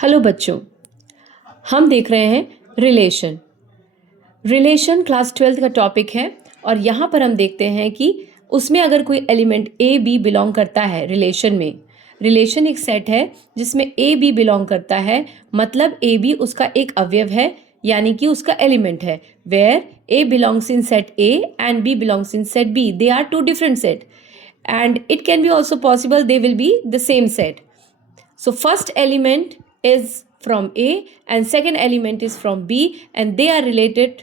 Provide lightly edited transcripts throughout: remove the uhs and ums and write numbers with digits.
Hello बच्चों, हम देख रहे हैं रिलेशन। रिलेशन क्लास 12th का टॉपिक है और यहाँ पर हम देखते हैं कि उसमें अगर कोई एलिमेंट ए बी बिलोंग करता है रिलेशन में, रिलेशन एक सेट है जिसमें ए बी बिलोंग करता है, मतलब ए बी उसका एक अवयव है, यानी कि उसका एलिमेंट है। Where A belongs in set A and B belongs in set B, they are two different set and it can be also possible they will be the same set. So first element is from A and second element is from B and they are related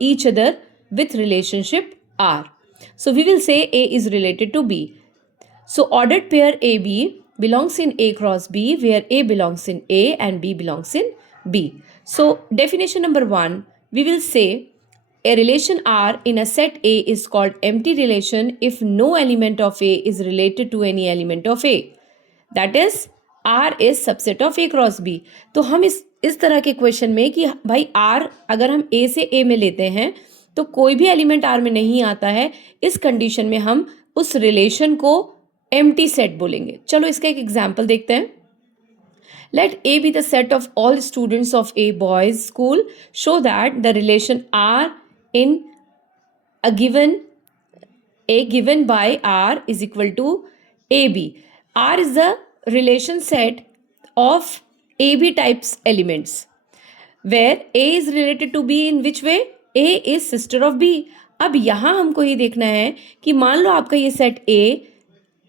each other with relationship R. So we will say A is related to B. So ordered pair AB belongs in A cross B where A belongs in A and B belongs in B. So definition number 1, we will say a relation R in a set A is called empty relation if no element of A is related to any element of A. That is R is subset of A cross B. तो हम इस तरह के question में कि भाई R अगर हम A से A में लेते हैं तो कोई भी एलिमेंट R में नहीं आता है, इस कंडीशन में हम उस रिलेशन को एम्प्टी सेट बोलेंगे। चलो इसका एक एग्जाम्पल देखते हैं। Let A be the set of all students of A boys school. Show that the relation R in a given by R is equal to AB. R is the relation set of AB types elements where A is related to B in which way? A is sister of B. अब यहाँ हमको ये देखना है कि मान लो आपका ये सेट A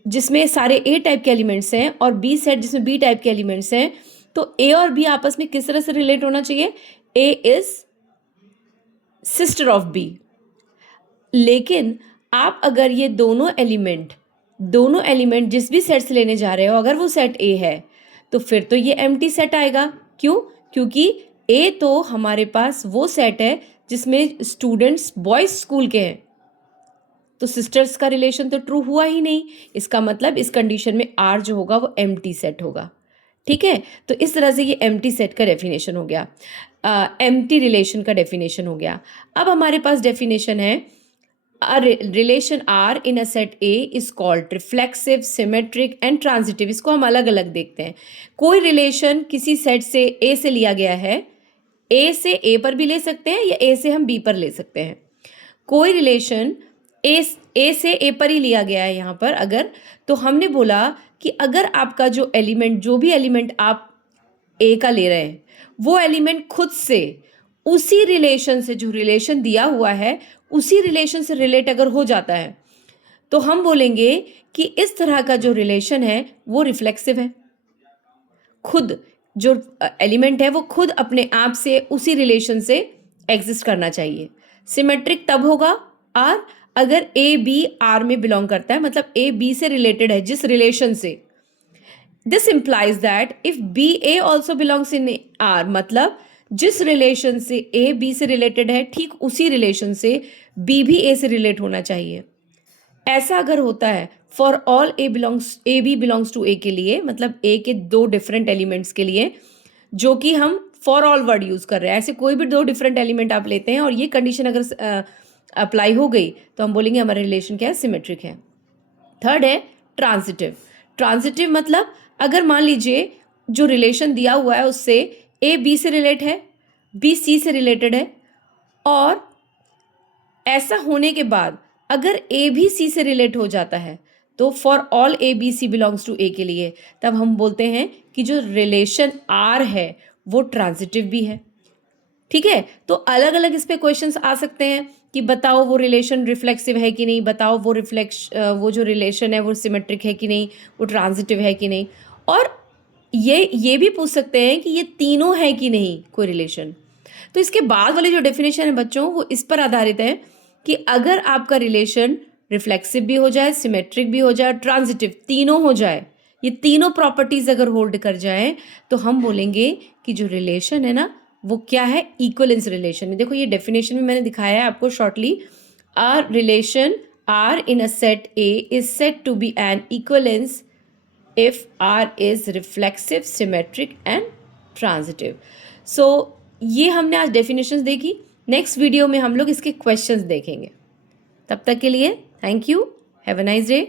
जिसमें सारे A टाइप के एलिमेंट्स हैं और B सेट जिसमें B टाइप के एलिमेंट्स हैं, तो A और B आपस में किस तरह से रिलेट होना चाहिए? A is sister of B. लेकिन आप अगर ये दोनों एलिमेंट जिस भी सेट से लेने जा रहे हो, अगर वो सेट ए है तो फिर तो ये एम्प्टी सेट आएगा। क्यों? क्योंकि ए तो हमारे पास वो सेट है जिसमें स्टूडेंट्स बॉयज स्कूल के हैं, तो सिस्टर्स का रिलेशन तो ट्रू हुआ ही नहीं। इसका मतलब इस कंडीशन में आर जो होगा वो एम्प्टी सेट होगा। ठीक है, तो इस तरह से ये एम्प्टी सेट का डेफिनेशन हो गया, एम्प्टी रिलेशन का डेफिनेशन हो गया। अब हमारे पास डेफिनेशन है relation R in a set A is called reflexive, symmetric and transitive. इसको हम अलग अलग देखते हैं। कोई रिलेशन किसी सेट से ए से लिया गया है, ए से ए पर भी ले सकते हैं या ए से हम बी पर ले सकते हैं। कोई रिलेशन ए से ए पर ही लिया गया है यहाँ पर अगर, तो हमने बोला कि अगर आपका जो भी एलिमेंट आप ए का ले रहे हैं वो एलिमेंट खुद से उसी रिलेशन से, जो रिलेशन दिया हुआ है उसी रिलेशन से रिलेट अगर हो जाता है, तो हम बोलेंगे कि इस तरह का जो रिलेशन है वो रिफ्लेक्सिव है। खुद जो एलिमेंट है वो खुद अपने आप से उसी रिलेशन से एग्जिस्ट करना चाहिए। सिमेट्रिक तब होगा आर अगर ए बी आर में बिलोंग करता है, मतलब ए बी से रिलेटेड है जिस रिलेशन से। This implies that if B A also belongs in R, मतलब जिस रिलेशन से ए बी से रिलेटेड है ठीक उसी रिलेशन से बी भी ए से रिलेट होना चाहिए। ऐसा अगर होता है for all a b belongs to A के लिए, मतलब ए के दो डिफरेंट एलिमेंट्स के लिए, जो कि हम फॉर ऑल वर्ड यूज कर रहे हैं। ऐसे कोई भी दो डिफरेंट एलिमेंट आप लेते हैं और ये कंडीशन अगर अप्लाई हो गई तो हम बोलेंगे हमारा रिलेशन क्या है? सिमेट्रिक है। थर्ड है ट्रांजिटिव। ट्रांजिटिव मतलब अगर मान लीजिए जो रिलेशन दिया हुआ है उससे ए बी से रिलेट है, बी सी से रिलेटेड है, और ऐसा होने के बाद अगर ए भी सी से रिलेट हो जाता है तो for all a b c belongs to A के लिए तब हम बोलते हैं कि जो रिलेशन आर है वो ट्रांजिटिव भी है। ठीक है, तो अलग अलग इस पे क्वेश्चंस आ सकते हैं कि बताओ वो रिलेशन रिफ्लेक्सिव है कि नहीं, बताओ वो जो रिलेशन है वो सिमेट्रिक है कि नहीं, वो ट्रांजिटिव है कि नहीं, और ये भी पूछ सकते हैं कि ये तीनों है कि नहीं कोई रिलेशन। तो इसके बाद वाली जो डेफिनेशन है बच्चों वो इस पर आधारित है कि अगर आपका रिलेशन रिफ्लेक्सिव भी हो जाए, सिमेट्रिक भी हो जाए, ट्रांजिटिव तीनों हो जाए, ये तीनों प्रॉपर्टीज अगर होल्ड कर जाए तो हम बोलेंगे कि जो रिलेशन है ना वो क्या है? इक्वलेंस रिलेशन है। देखो ये डेफिनेशन में मैंने दिखाया है आपको shortly. R relation R in a set A is set to be an equivalence if R is reflexive, symmetric and transitive. So ये हमने आज डेफिनेशंस देखी। नेक्स्ट वीडियो में हम लोग इसके क्वेश्चंस देखेंगे। तब तक के लिए thank you, have a nice day.